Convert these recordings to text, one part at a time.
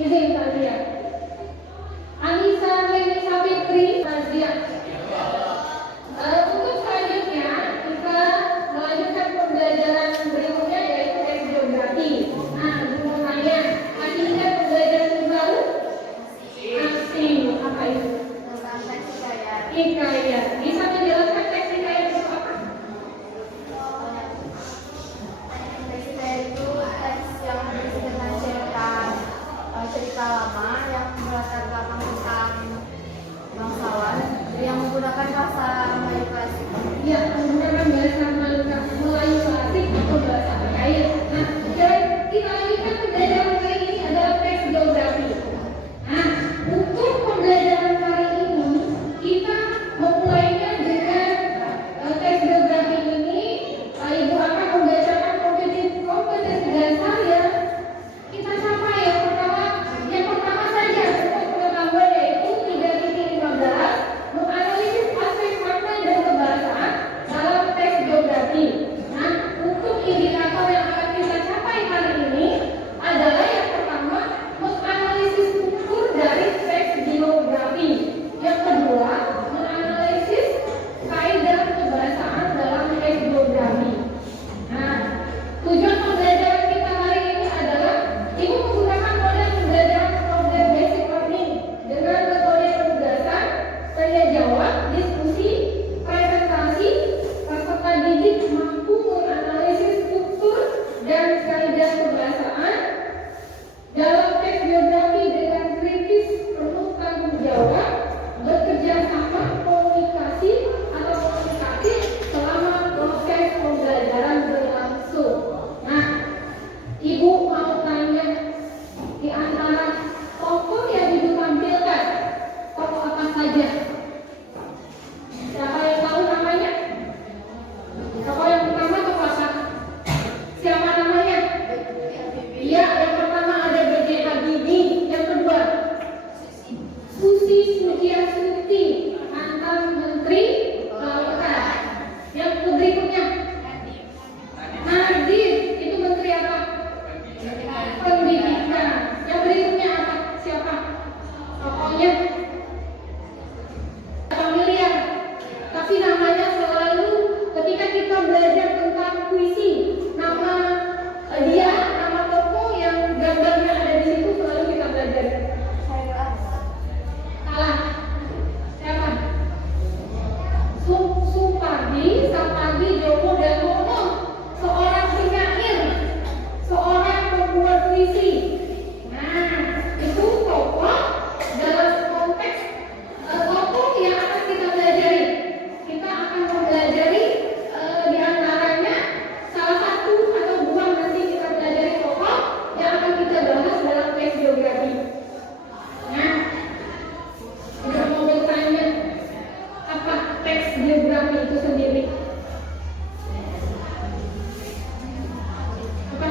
Izin Tazia. Anissa Renisa Fitri Tazia. Untuk selanjutnya kita melanjutkan pembelajaran berikutnya yaitu teks geografi. Nah, dimulainya masih ingat pembelajaran yang baru? Asing. Apa itu? Hikayat. Bisa menjelaskan teks hikayat itu apa? Teks hikayat itu teks yang berisi tentang cerita lama yang melatar belakang tentang bangsawan yang menggunakan bahasa Melayu klasik. Ya, menggunakan bahasa Melayu klasik atau bahasa hikayat. Nah, kita lanjutkan pembelajaran kali ini adalah teks geografi. Nah, untuk pembelajaran kali ini kita memulainya dengan teks geografi ini. Ibu akan membacakan kompetensi dasar ya. Kita capai yang pertama saja untuk pengetahuan yaitu 3.15 menganalisis aspek makna dan kebahasaan dalam teks geografi. Nah, untuk indikator yang akan kita capai hari ini adalah yang pertama menganalisis struktur dari teks geografi. Yang kedua menganalisis kaidah kebahasaan dalam teks geografi. Nah, tujuan pembelajaran kita hari ini adalah Ibu menggunakan model pembelajaran model basic learning dengan metode penugasan, tanya jawab, diskusi, presentasi, peserta didik mampu menganalisis struktur dan kaidah kebahasaan dalam teks geografi dengan kritis, penuh tanggung jawab, bekerja sama, komunikasi selama proses pembelajaran berlangsung. Nah, Ibu mau tanya di antara tokoh yang Ibu tampilkan, tokoh apa saja? Siapa yang tahu namanya? Tokoh yang pertama tokoh apa? Siapa namanya? Iya, yang pertama ada B.J. Habibie. Yang kedua Susi Pujiastuti, mantan Menteri Kelautan. Yang berikutnya Nadiem, itu menteri apa? Pendidikan. Yang berikutnya apa? Siapa? Tokohnya familiar, tapi namanya selalu ketika kita belajar tentang puisi, nama dia, nama tokoh yang gambarnya ada di situ selalu kita belajar. Salah. Siapa? Supardi, Sapardi, Djoko Damono, seorang penyair, seorang pembuat puisi. Nah, itu tokoh dalam konteks tokoh yang akan kita pelajari. Kita akan mempelajari di antaranya salah satu atau dua nanti kita pelajari tokoh yang akan kita bahas dalam teks geografi. Nah, udah mau bertanya apa teks geografi itu sendiri? Apa?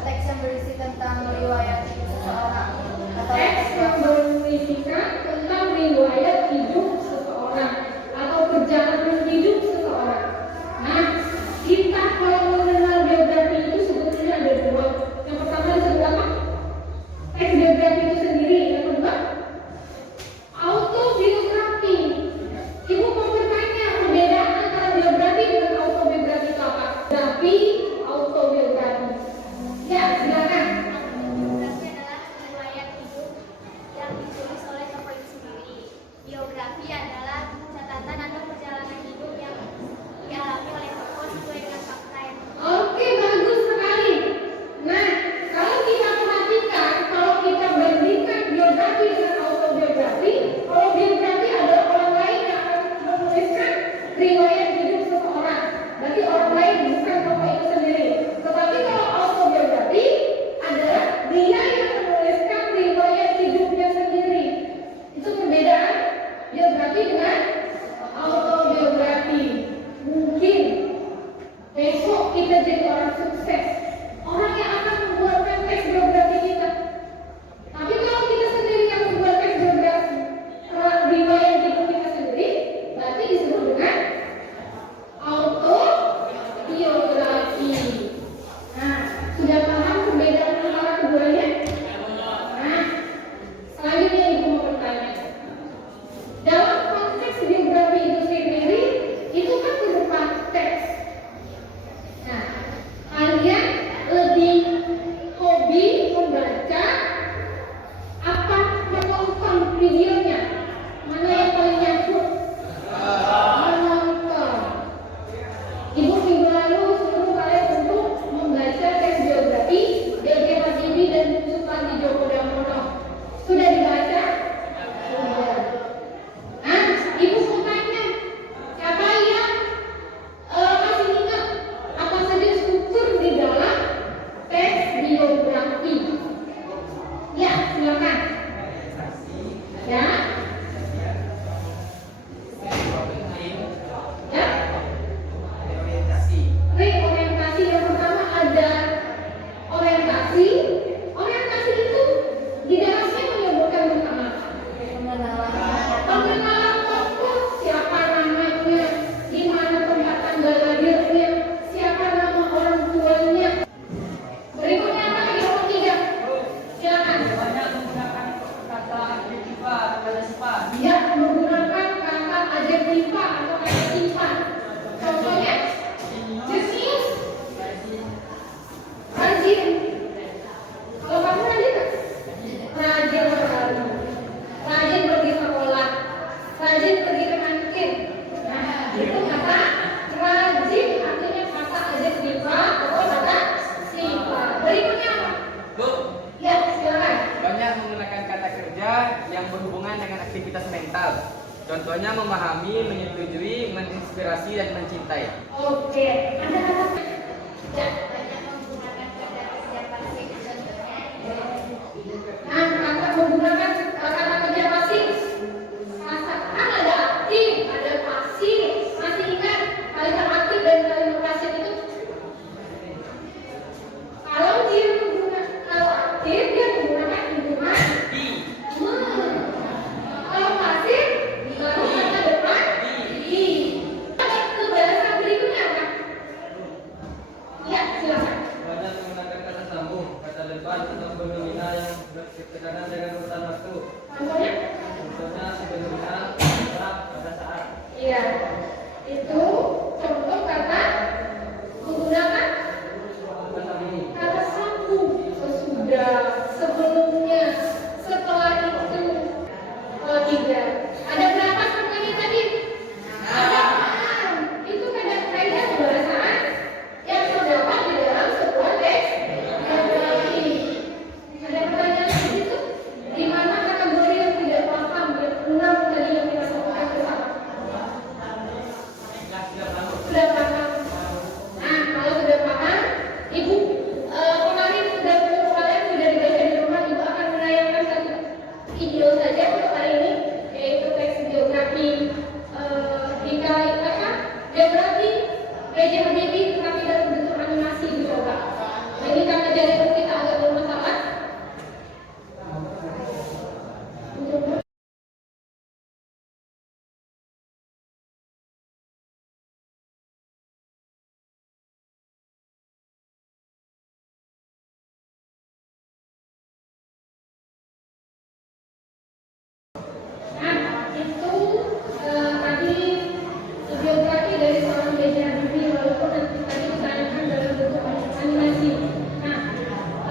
Teks yang berisi tentang riwayat seseorang atau Teks yang berisikan tentang riwayat hidup seseorang atau perjalanan hidup seseorang. Nah, kita kalau mengenal geografi itu sebetulnya ada dua. Yang pertama disebut apa? Teks geografi itu sendiri. Yang kedua autobiografi. Ibu mau bertanya perbedaan Contohnya memahami, menyetujui, menginspirasi, dan mencintai. Oke, ada kata ya. Banyak menggunakan kata kerja pasif contohnya. Nah, kata menggunakan kata kerja pasif. Kan ada aktif, ada pasif. Masih ingat kalimat aktif dan kalimat pasif itu? Kalau aktif dia menggunakan hitungan. Kalau pasif baru kata depan di. Ke bahasa berikutnya apa? Ya, silakan. Banyak menggunakan kata sambung, kata depan, atau fenomena yang berkaitan dengan urutan waktu. Contohnya? Contohnya fenomena pada saat. Iya, itu contoh kata menggunakan kata sambung. Sesudah, sebelumnya, setelah itu. Oh, tiga. Ada berapa contohnya tadi? Ada 6. Itu kaidah bahasaan yang terdapat di dalam sebuah teks biografi. Ada pertanyaan begitu? Di mana kategori yang tidak paham dan 6 tadi yang kita sebutkan bersama? Sudah paham. Nah, kalau sudah paham, Ibu kemarin sudah menurut kalian sudah dibaca di rumah. Ibu akan menayangkan satu video saja untuk hari ini, yaitu teks biografi biografi B.J. Habibie tapi dalam bentuk animasi dicoba. Jadi karena jari kita agak bermasalah. Nah, itu tadi biografi dari seorang B.J. Habibie, walaupun nanti tadi ditayangkan dalam bentuk animasi. Nah,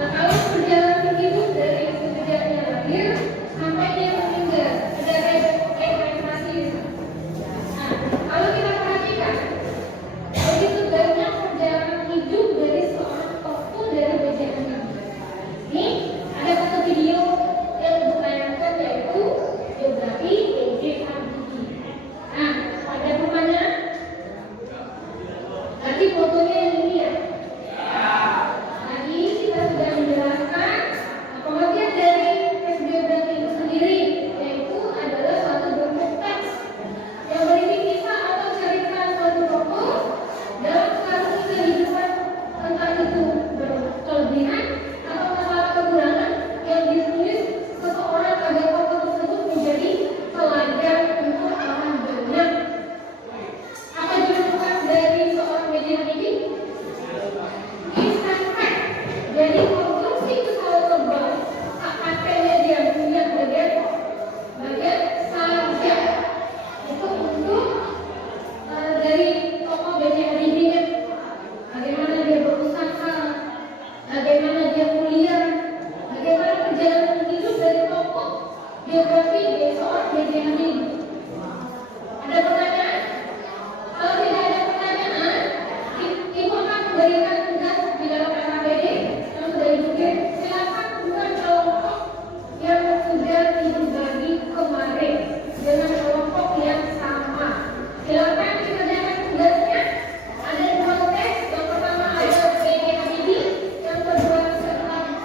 kalau perjalanan hidup dari sejak dia lahir sampai dia meninggal, ada regenerasi. Nah, kalau kita perhatikan, begitu banyak perjalanan hidup dari seorang tokoh dari B.J. Habibie. Ini ada satu video yang ditayangkan yaitu biografi B.J. Habibie. Nah, ada pertanyaan? Nanti fotonya yang ini ya. Tadi kita sudah menjelaskan pengertian dari teks biografi itu sendiri, yaitu adalah suatu bentuk teks yang berisi kisah atau cerita suatu tokoh dalam kasus kehidupan, entah itu berkelebihan atau masalah kekurangan yang ditulis seseorang agar tokoh tersebut menjadi teladan untuk orang banyak. Apa judul dari seorang B.J. Habibie? Instant fact. Jadi konstruksi pesawat terbang AKP-nya dia punya bagian saja. Itu untuk dari tokoh B.J. Habibie-nya. Bagaimana dia berusaha, bagaimana dia kuliah, bagaimana perjalanan hidup dari tokoh biografi seorang B.J. Habibie. Ada pertanyaan? Kalau tidak ada pertanyaan, Ibu akan memberikan tugas di dalam KKBD yang sudah dibuat. Silakan buat kelompok yang sudah dibagi kemarin dengan kelompok yang sama. Silakan dikerjakan tugasnya. Ada 2 teks. Yang pertama ada B.J. Habibie, yang kedua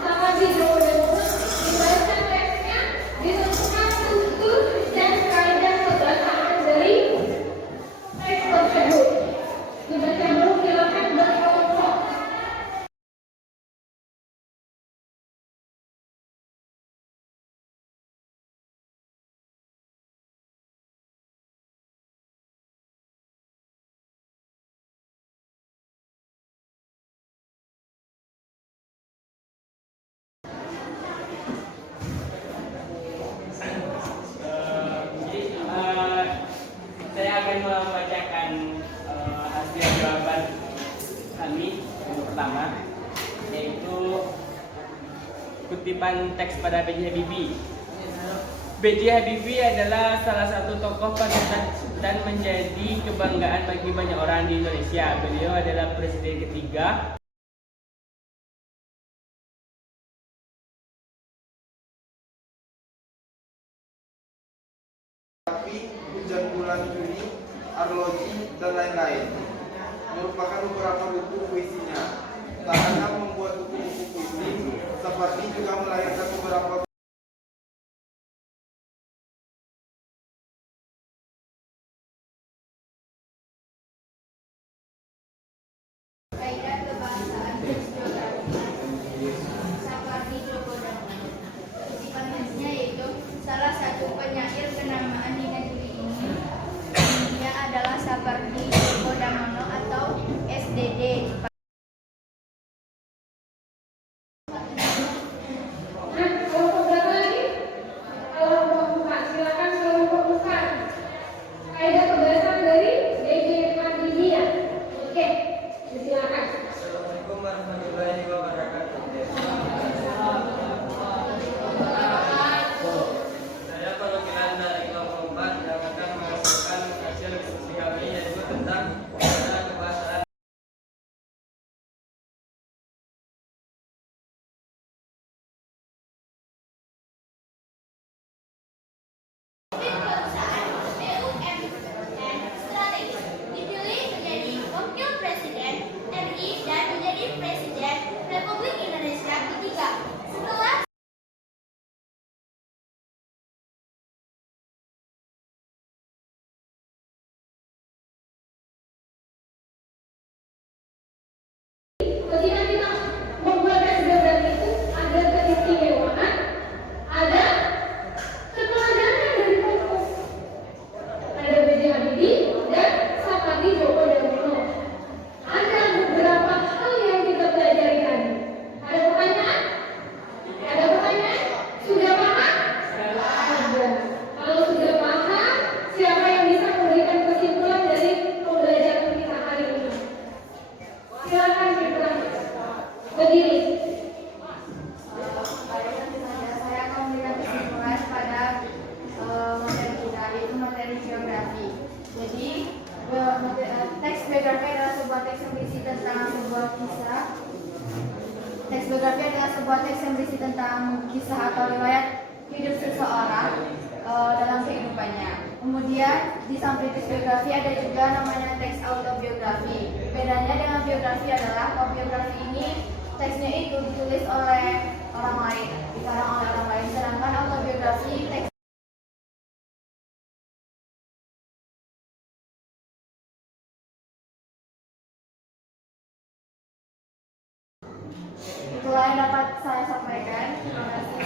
Sahabi Jawa dan Umar. Dibaca teksnya, ditentukan struktur dan kaidah pembacaan dari teks tersebut. Dibaca dulu, silakan berkelompok. Saya akan membacakan hasil jawaban kami yang pertama, yaitu kutipan teks pada B.J. Habibie. B.J. Habibie adalah salah satu tokoh panutan dan menjadi kebanggaan bagi banyak orang di Indonesia. Beliau adalah presiden ketiga psikologi, dan lain-lain. Merupakan beberapa buku puisinya. Tak hanya membuat buku-buku puisi, seperti juga melahirkan beberapa Kaidah kebahasaan dan geografi. Sapardi Djoko Damono. Sifat khasnya yaitu salah satu penyair kenamaan di negeri ini. Dia adalah Sapardi Djoko Damono atau SDD. Nah, kelompok berapa lagi? Kelompok 4. Silakan kelompok 4. Kaidah kebiasaan dari B.J. Habibie. Oke, silakan. Assalamualaikum warahmatullahi wabarakatuh. Saya perwakilan dari kelompok 4 yang akan menghasilkan hasil diskusi kami yaitu tentang kaidah kebahasaan. Perusahaan BUMN strategis dipilih menjadi wakil presiden RI dan menjadi presiden Republik Indonesia ketiga setelah Ketika kita membuat tes geografi itu ada keistimewaan, ada keteladanan dari kelompok. Ada B.J. Habibie dan Sapardi Djoko Damono. Ada beberapa hal yang kita pelajari tadi. Ada pertanyaan? Ada pertanyaan? Sudah paham? Sudah. Kalau sudah paham, siapa yang bisa memberikan kesimpulan dari pembelajaran kita hari ini? Silakan berdiri. Saya akan memberikan kesimpulan pada materi kita, yaitu materi geografi. Jadi, teks biografi adalah sebuah teks yang berisi tentang sebuah kisah. Teks biografi adalah sebuah teks yang berisi tentang kisah atau riwayat hidup seseorang dalam kehidupannya. Kemudian di samping teks biografi ada juga namanya teks autobiografi. Bedanya dengan biografi adalah kalau biografi ini teksnya itu ditulis oleh orang lain, dikarang oleh orang lain. Sedangkan autobiografi teks itulah yang dapat saya sampaikan. Terima kasih.